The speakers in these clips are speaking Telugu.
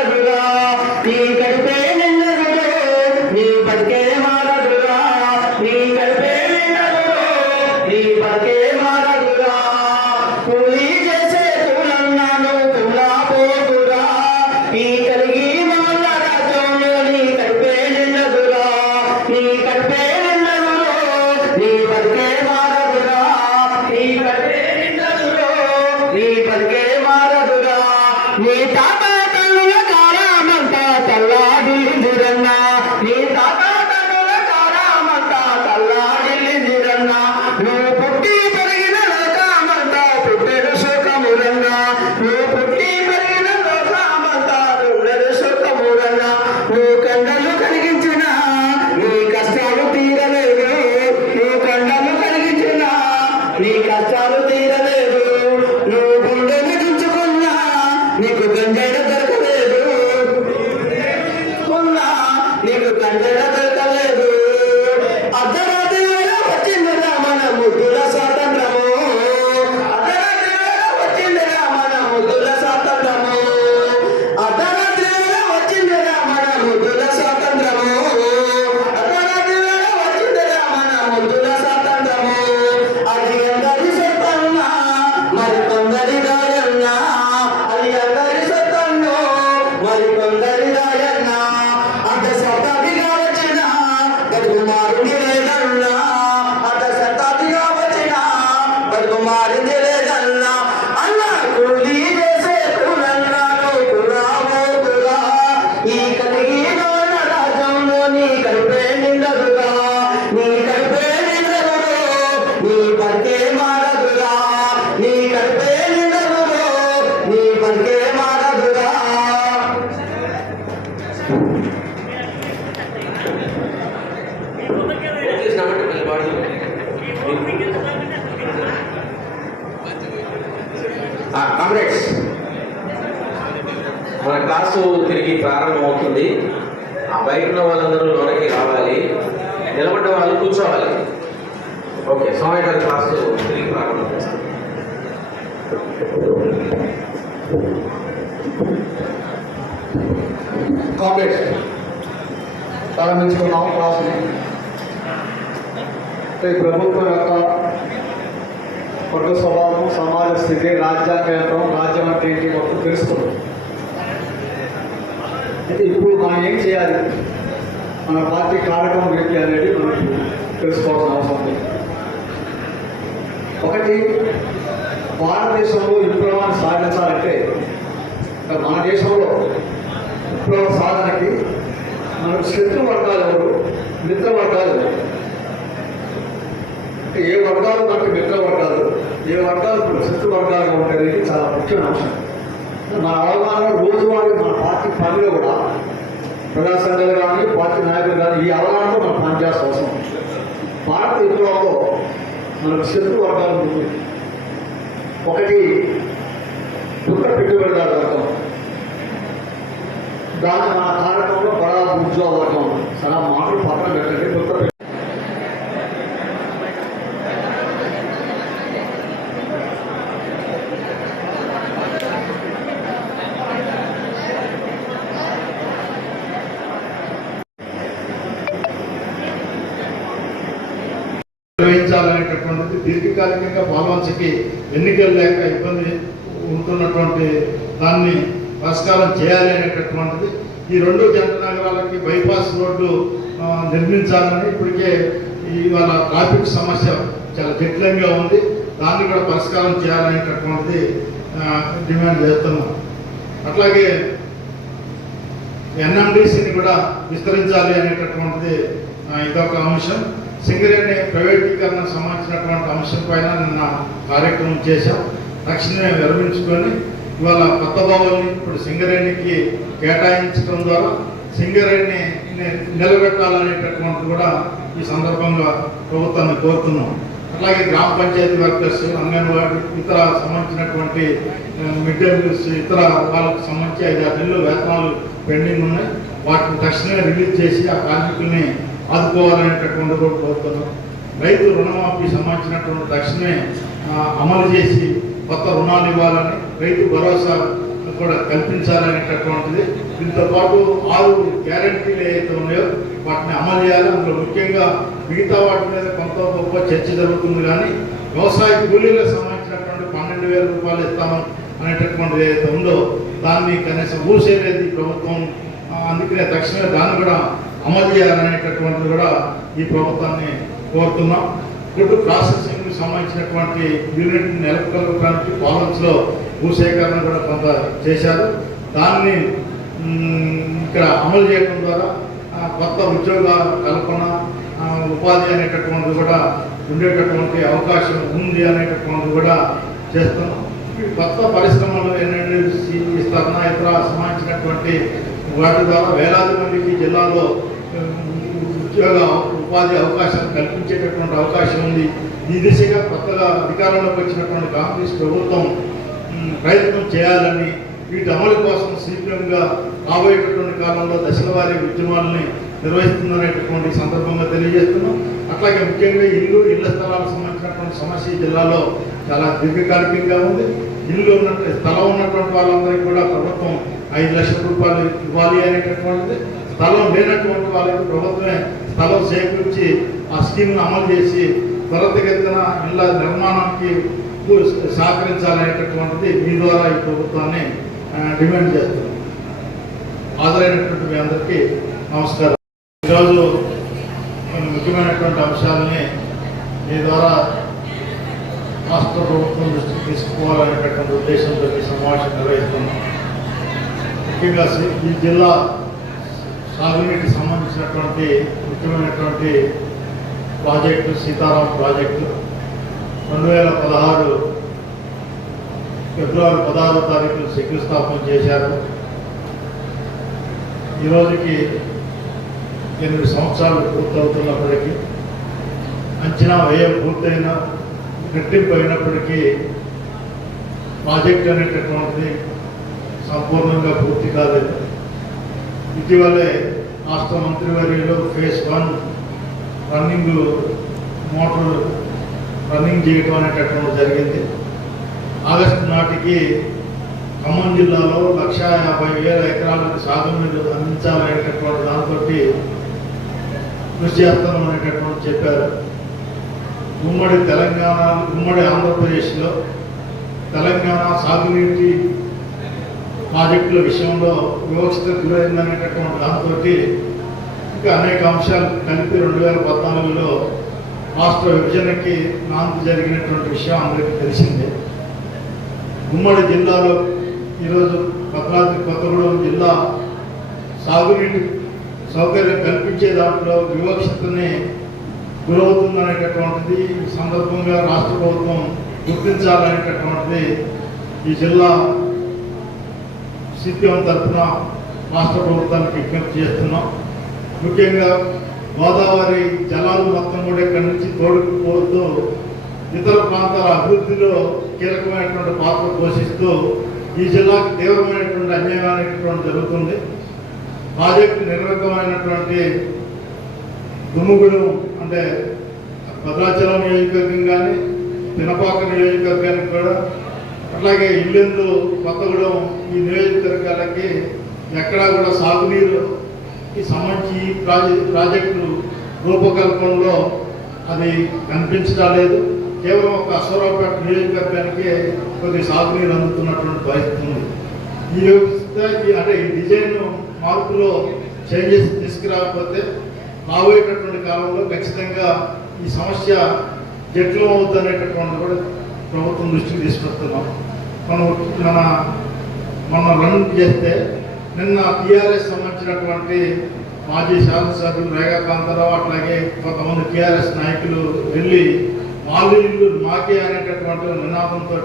నిండదురా నీ కడుపే నిండదురో నీ బతికే మా మన క్లాసు తిరిగి ప్రారంభమవుతుంది. ఆ బయట ఉన్న వాళ్ళందరూ లోనకి రావాలి. నిలబడ్డ వాళ్ళు కూర్చోవాలి. ఓకే సోమయ్య గారి క్లాసు తిరిగి ప్రారంభం చేస్తాం కాంప్లెక్స్. ప్రారంభించుకున్నాం క్లాసుని. ప్రభుత్వం యొక్క వర్గ స్వభావం సమాజ స్థితి రాజ్యాంగం రాజ్యం అంటే ఏంటి మొత్తం తెలుస్తుంది అయితే ఇప్పుడు మనం ఏం చేయాలి? మన పార్టీ కార్యక్రమం ఏంటి అనేది మనం తెలుసుకోవాల్సిన అవసరం ఉంది. ఒకటి భారతదేశంలో విప్లవాన్ని సాధించాలంటే మన దేశంలో విప్లవ సాధనకి మనకు శత్రు వర్గాలు ఎవరు? మిత్ర వర్గాలు ఏ వర్గాలు మనకు మిత్ర వర్గాలు? ఏ వర్గాలు మనకు శత్రు వర్గాలుగా ఉంటాయి అనేది చాలా ముఖ్యమైన అంశం. మన అవగాహన రోజువారీ మన పార్టీ పనిలో కూడా ప్రజా సంఘాలు కానీ పార్టీ నాయకులు కానీ ఈ అవగాహనతో మనం పనిచేయాల్సిన అవసరం. భారత విప్లవంలో మనకు శత్రు వర్గాలు ఉంటుంది ఒకటి దుఃఖ పెట్టుబడిదారు వర్గం. దాన్ని మన కార్యక్రమంలో బడా ఉద్యోగ వర్గం. చాలా మాటలు పక్కన పెట్టండి దుఃఖ పెట్టు- దీర్ఘకాలికంగా పాల్వంచకి ఎన్నికలు లేక ఇబ్బంది ఉంటున్నటువంటి దాన్ని పరిష్కారం చేయాలి అనేటటువంటిది ఈ రెండు జంట నగరాలకి బైపాస్ రోడ్డు నిర్మించాలని ఇప్పటికే ఇవాళ ట్రాఫిక్ సమస్య చాలా జటిలంగా ఉంది. దాన్ని కూడా పరిష్కారం చేయాలనేటటువంటిది డిమాండ్ చేస్తున్నాం. అట్లాగే ఎన్ఎండిసిని కూడా విస్తరించాలి అనేటటువంటిది ఇదొక అంశం. సింగరేణి ప్రైవేటీకరణ సంబంధించినటువంటి అంశం పైన నిన్న కార్యక్రమం చేశాం. తక్షణమే విరమించుకొని ఇవాళ కొత్త భవన్ని ఇప్పుడు సింగరేణికి కేటాయించడం ద్వారా సింగరేణి నిలబెట్టాలనేటటువంటి కూడా ఈ సందర్భంగా ప్రభుత్వాన్ని కోరుతున్నాం. అట్లాగే గ్రామ పంచాయతీ వర్కర్స్ అంగన్వాడీ ఇతర సంబంధించినటువంటి మిడ్ డే మీల్స్ ఇతర వాళ్ళకి సంబంధించి ఐదు ఆరు నెలలు వేతనాలు పెండింగ్ ఉన్నాయి. వాటిని తక్షణమే రిలీజ్ చేసి ఆ కార్మికుల్ని ఆదుకోవాలనేటటువంటి కూడా కోరుతున్నాం. రైతు రుణమాఫీ సంబంధించినటువంటి తక్షణమే అమలు చేసి కొత్త రుణాలు ఇవ్వాలని రైతు భరోసా కూడా కల్పించాలనేటటువంటిది. దీంతో పాటు ఆరు గ్యారంటీలు ఏవైతే ఉన్నాయో వాటిని అమలు చేయాలి. అందులో ముఖ్యంగా మిగతా వాటి మీద కొంత గొప్ప చర్చ జరుగుతుంది కానీ వ్యవసాయ కూలీలకు సంబంధించినటువంటి పన్నెండు వేల రూపాయలు ఇస్తాము అనేటటువంటిది ఏదైతే ఉందో దాన్ని కనీసం ఊసేది ప్రభుత్వం. అందుకనే తక్షణమే దాన్ని కూడా అమలు చేయాలనేటటువంటిది కూడా ఈ ప్రభుత్వాన్ని కోరుతున్నాం. ఫుడ్ ప్రాసెసింగ్ సంబంధించినటువంటి యూనిట్ నెలకొల్పడానికి పాలన్స్లో భూసేకరణ కూడా కొంత చేశారు. దాన్ని ఇక్కడ అమలు చేయడం ద్వారా కొత్త ఉద్యోగ కల్పన ఉపాధి అనేటటువంటిది కూడా ఉండేటటువంటి అవకాశం ఉంది అనేటటువంటిది కూడా చేస్తున్నాం. ఈ కొత్త పరిశ్రమలు ఎన్ఎన్సీ విస్తరణ ఇతర సంబంధించినటువంటి వాటి ద్వారా వేలాది మందికి జిల్లాలో ఉద్యోగ ఉపాధి అవకాశం కల్పించేటటువంటి అవకాశం ఉంది. ఈ దిశగా కొత్తగా అధికారంలోకి వచ్చినటువంటి కాంగ్రెస్ ప్రభుత్వం ప్రయత్నం చేయాలని వీటి అమలు కోసం శీఘ్రంగా రాబోయేటటువంటి కాలంలో దశలవారీ ఉద్యమాలని నిర్వహిస్తుందనేటటువంటి సందర్భంగా తెలియజేస్తున్నాం. అట్లాగే ముఖ్యంగా ఇల్లు ఇళ్ళ స్థలాలకు సంబంధించినటువంటి సమస్య జిల్లాలో చాలా దీర్ఘకాలికంగా ఉంది. ఇల్లు ఉన్నట్టు స్థలం ఉన్నటువంటి వాళ్ళందరికీ కూడా ప్రభుత్వం ఐదు లక్షల రూపాయలు ఇవ్వాలి అనేటటువంటిది స్థలం లేనటువంటి వాళ్ళకి ప్రభుత్వమే స్థలం సేకరించి ఆ స్కీమ్ను అమలు చేసి త్వరితగతిన ఇళ్ళ నిర్మాణానికి సహకరించాలనేటటువంటిది మీ ద్వారా ఈ ప్రభుత్వాన్ని డిమాండ్ చేస్తున్నాం. హాజరైనటువంటి మీ అందరికీ నమస్కారం. ఈరోజు ముఖ్యమైనటువంటి అంశాలని మీ ద్వారా రాష్ట్ర ప్రభుత్వం దృష్టికి తీసుకోవాలనేటటువంటి ఉద్దేశంతో ఈ సమావేశం నిర్వహిస్తున్నాం. ముఖ్యంగా ఈ జిల్లా సాగునీటికి సంబంధించినటువంటి ముఖ్యమైనటువంటి ప్రాజెక్టు సీతారాం ప్రాజెక్టు రెండు వేల పదహారు ఫిబ్రవరి పదహారో తారీఖు శంకుస్థాపన చేశారు. ఈరోజుకి ఎనిమిది సంవత్సరాలు పూర్తవుతున్నప్పటికీ అంచనా వ్యయం పూర్తయిన రెట్టింపు అయినప్పటికీ ప్రాజెక్ట్ అనేటటువంటిది సంపూర్ణంగా పూర్తి కాలేదు. ఇటీవలే రాష్ట్ర మంత్రివర్యులు phase one running motor running చేయడం అనేటటువంటి జరిగింది. ఆగస్టు నాటికి ఖమ్మం జిల్లాలో లక్ష యాభై వేల ఎకరాలకు సాగునీరు అందించాలనేటటువంటి దాంతో కృషి చేస్తాం అనేటటువంటి చెప్పారు. ఉమ్మడి తెలంగాణ ఉమ్మడి ఆంధ్రప్రదేశ్లో తెలంగాణ సాగునీటి ప్రాజెక్టుల విషయంలో వివక్షత గురైందనేటటువంటి దాంతో ఇంకా అనేక అంశాలు కలిపి రెండు వేల పద్నాలుగులో రాష్ట్ర విభజనకి నాంది జరిగినటువంటి విషయం అందరికీ తెలిసిందే. ఉమ్మడి జిల్లాలో ఈరోజు భద్రాద్రి కొత్తగూడెం జిల్లా సాగునీటి సౌకర్యం కల్పించే దాంట్లో వివక్షతని గురవుతుందనేటటువంటిది ఈ సందర్భంగా రాష్ట్ర ప్రభుత్వం గుర్తించాలనేటటువంటిది ఈ జిల్లా సిపిఎం తరఫున రాష్ట్ర ప్రభుత్వానికి విజ్ఞప్తి చేస్తున్నాం. ముఖ్యంగా గోదావరి జలాలు మొత్తం కూడా ఇక్కడి నుంచి తోడుకుపోతూ ఇతర ప్రాంతాల అభివృద్ధిలో కీలకమైనటువంటి పాత్ర పోషిస్తూ ఈ జిల్లాకు తీవ్రమైనటువంటి అన్యాయం అనేటువంటి జరుగుతుంది. ప్రాజెక్టు నిర్వహమైనటువంటి దుమ్ముగుడు అంటే భద్రాచలం నియోజకవర్గం కానీ పినపాక నియోజకవర్గానికి కూడా అట్లాగే ఇల్లెందు కొత్తగూడెం ఈ నియోజకవర్గాలకి ఎక్కడా కూడా సాగునీరుకి సంబంధించి ప్రాజెక్ట్ ప్రాజెక్టు రూపకల్పనలో అది కనిపించడం లేదు. కేవలం ఒక అశ్వరావుపేట నియోజకవర్గానికే కొద్ది సాగునీరు అందుతున్నటువంటి పరిస్థితి ఉంది. ఈ వ్యవస్థ ఈ- అంటే ఈ డిజైన్ మార్పులో చేంజెస్ తీసుకురాకపోతే రాబోయేటటువంటి కాలంలో ఖచ్చితంగా ఈ సమస్య జట్లం అవుతుందనేటటువంటి కూడా ప్రభుత్వం దృష్టికి తీసుకొస్తున్నాం. మనం మన మన రన్ చేస్తే నిన్న టీఆర్ఎస్ సంబంధించినటువంటి మాజీ శాసనసభ్యులు రేఖాకాంతారావు అట్లాగే కొంతమంది టీఆర్ఎస్ నాయకులు వెళ్ళి వాళ్ళు ఇల్లు మాకే అనేటటువంటి నినాదంతో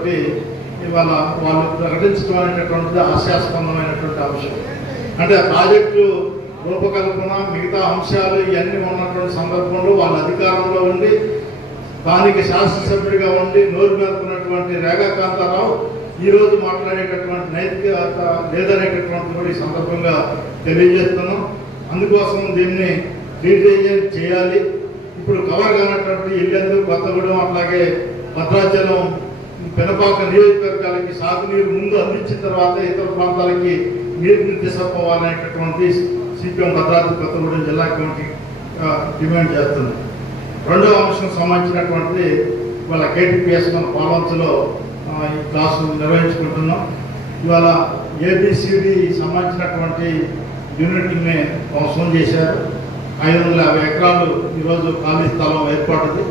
ఇవాళ వాళ్ళు ప్రకటించడం అనేటటువంటిది హాస్యాస్పదమైనటువంటి అంశం. అంటే ఆ ప్రాజెక్టు రూపకల్పన మిగతా అంశాలు ఇవన్నీ ఉన్నటువంటి సందర్భంలో వాళ్ళ అధికారంలో ఉండి స్థానిక శాసనసభ్యుడిగా ఉండి నోరు మేలుకున్నటువంటి రేగా కాంతారావు ఈరోజు మాట్లాడేటటువంటి నైతికత లేదనేటటువంటి కూడా ఈ సందర్భంగా తెలియజేస్తున్నాం. అందుకోసం దీన్ని రీడిజైన్ చేయాలి. ఇప్పుడు కవర్ కానటువంటి ఇల్లెందు కొత్తగూడెం అట్లాగే భద్రాచలం పెనపాక నియోజకవర్గాలకి సాగునీరు ముందు అందించిన తర్వాత ఇతర ప్రాంతాలకి నీరుని తీసుకుపోవాలనేటటువంటి సిపిఎం భద్రాద్రి కొత్తగూడెం జిల్లా కమిటీ డిమాండ్ చేస్తుంది. రెండవ అంశం సంబంధించినటువంటిది ఇవాళ కేటీపీఎస్ మన పాలవంచలో ఈ క్లాసు నిర్వహించుకుంటున్నాం. ఇవాళ ఏబిసిడి సంబంధించినటువంటి యూనిట్ని అవసరం చేశారు. ఐదు వందల యాభై ఎకరాలు ఈరోజు ఖాళీ స్థలం ఏర్పడింది.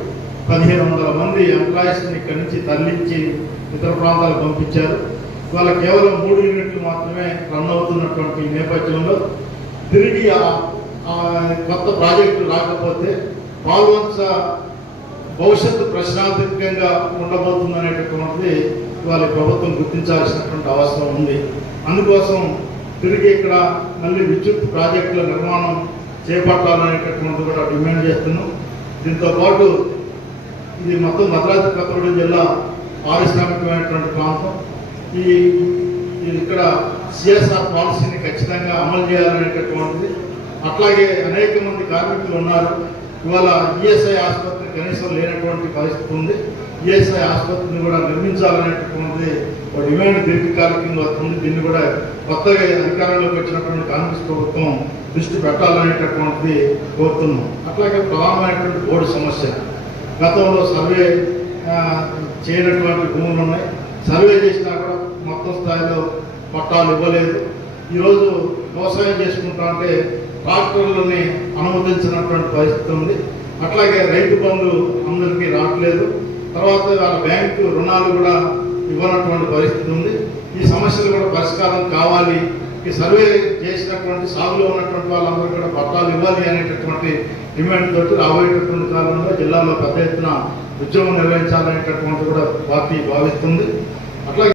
పదిహేను వందల మంది ఎంప్లాయీస్ని ఇక్కడి నుంచి తరలించి ఇతర ప్రాంతాలకు పంపించారు. ఇవాళ కేవలం మూడు యూనిట్లు మాత్రమే రన్ అవుతున్నటువంటి నేపథ్యంలో తిరిగి ఆ కొత్త ప్రాజెక్టు రాకపోతే పాల్వంచ భవిష్యత్తు ప్రశ్నార్థకంగా ఉండబోతుందనేటటువంటిది ఇవాళ ప్రభుత్వం గుర్తించాల్సినటువంటి అవసరం ఉంది. అందుకోసం తిరిగి ఇక్కడ మళ్ళీ విద్యుత్ ప్రాజెక్టుల నిర్మాణం చేపట్టాలనేటటువంటిది కూడా డిమాండ్ చేస్తున్నాం. దీంతో పాటు ఇది మొత్తం భద్రాద్రి కొత్తగూడెం జిల్లా పారిశ్రామికమైనటువంటి ప్రాంతం. ఈ ఈ ఇక్కడ సిఎస్ఆర్ పాలసీని ఖచ్చితంగా అమలు చేయాలనేటటువంటిది. అట్లాగే అనేక మంది కార్మికులు ఉన్నారు. ఇవాళ ఈఎస్ఐ ఆసుపత్రి కనీసం లేనటువంటి పరిస్థితి ఉంది. ఈఎస్ఐ ఆసుపత్రిని కూడా నిర్మించాలనేటటువంటిది ఒక డిమాండ్ దీర్ఘకాలికంగా వస్తుంది దీన్ని కూడా కొత్తగా అధికారంలోకి వచ్చినటువంటి కాంగ్రెస్ ప్రభుత్వం దృష్టి పెట్టాలనేటటువంటిది కోరుతున్నాం. అట్లాగే ప్రధానమైనటువంటి బోర్డు సమస్య. గతంలో సర్వే చేయనటువంటి భూములు ఉన్నాయి. సర్వే చేసినా కూడా మొత్తం స్థాయిలో పట్టాలు ఇవ్వలేదు. ఈరోజు వ్యవసాయం చేసుకుంటా అంటే ట్రాక్టర్లని అనుమతించినటువంటి పరిస్థితి ఉంది. అట్లాగే రైతు బంధు అందరికీ రావట్లేదు. తర్వాత వాళ్ళ బ్యాంకు రుణాలు కూడా ఇవ్వనటువంటి పరిస్థితి ఉంది. ఈ సమస్యలు కూడా పరిష్కారం కావాలి. ఈ సర్వే చేసినటువంటి సాగులో ఉన్నటువంటి వాళ్ళందరూ కూడా పట్టాలు ఇవ్వాలి అనేటటువంటి డిమాండ్ తోటి రాబోయేటటువంటి కాలంలో జిల్లాలో పెద్ద ఎత్తున ఉద్యమం నిర్వహించాలనేటటువంటి కూడా పార్టీ భావిస్తుంది. అట్లాగే